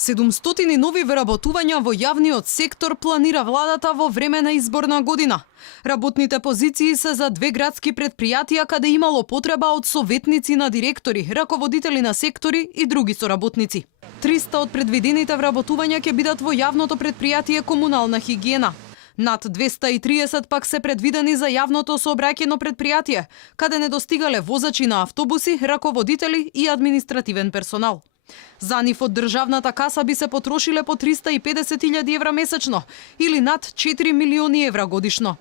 700 нови вработувања во јавниот сектор планира владата во време на изборна година. Работните позиции се за две градски предпријатија каде имало потреба од советници на директори, раководители на сектори и други соработници. 300 од предвидените вработувања ќе бидат во јавното предпријатие комунална хигиена. Над 230 пак се предвидени за јавното сообраќајно предпријатие, каде недостигале возачи на автобуси, раководители и административен персонал. За нив од државната каса би се потрошиле по 350.000 евра месечно или над 4 милиони евра годишно.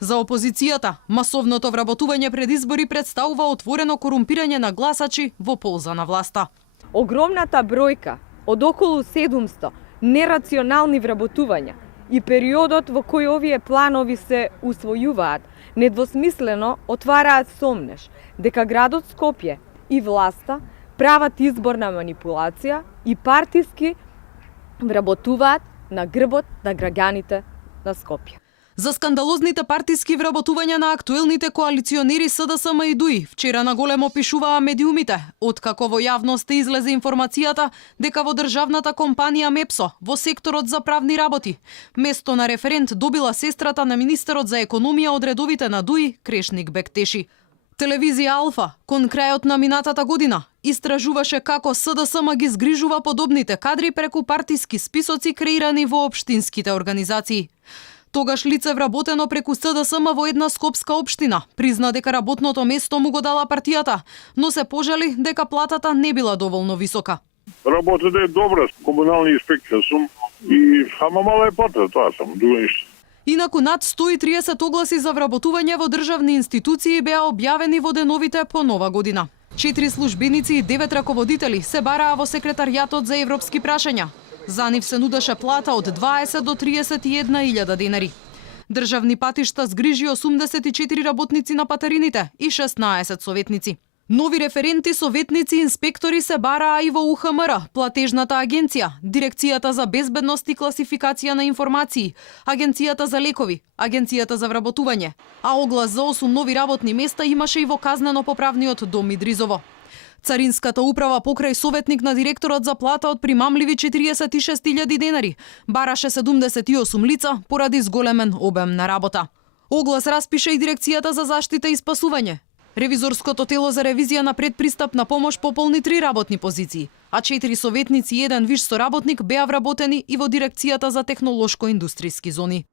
За опозицијата, масовното вработување пред избори представува отворено корумпирање на гласачи во полза на власта. Огромната бројка од околу 700 нерационални вработувања и периодот во кој овие планови се усвојуваат недвосмислено отвараат сомнеш дека градот Скопје и власта прават изборна манипулација и партиски вработуваат на грбот на граѓаните на Скопје. За скандалозните партиски вработувања на актуелните коалиционери СДСМ и ДУИ вчера на големо пишуваа медиумите, откако во јавност излезе информацијата дека во државната компанија МЕПСО во секторот за правни работи место на референт добила сестрата на министерот за економија од редовите на ДУИ Крешник Бектеши. Телевизија Алфа, кон крајот на минатата година, истражуваше како СДСМ ги згрижува подобните кадри преку партиски списоци креирани во општинските организации. Тогаш лице вработено преку СДСМ во една скопска општина призна дека работното место му го дала партијата, но се пожали дека платата не била доволно висока. Работата е добра, комунални инспекција сум и ама мала е плата, тоа сам, друго ништо. Инаку над 130 огласи за вработување во државни институции беа објавени во деновите по Нова година. 4 службеници и 9 раководители се бараа во секретаријатот за европски прашања. За нив се нудеше плата од 20 до 31.000 денари. Државни патишта згрижи 84 работници на патарините и 16 советници. Нови референти, советници и инспектори се бараа и во УХМР, платежната агенција, Дирекцијата за безбедност и класификација на информации, Агенцијата за лекови, Агенцијата за вработување, а оглас за 8 нови работни места имаше и во казнено-поправниот дом Идризово. Царинската управа покрај советник на директорот за плата од примамливи 46.000 денари бараше 78 лица поради зголемен обем на работа. Оглас распише и Дирекцијата за заштита и спасување. Ревизорското тело за ревизија на предпристапна помош пополни 3 работни позиции, а 4 советници и 1 виш соработник беа вработени и во Дирекцијата за технолошко-индустријски зони.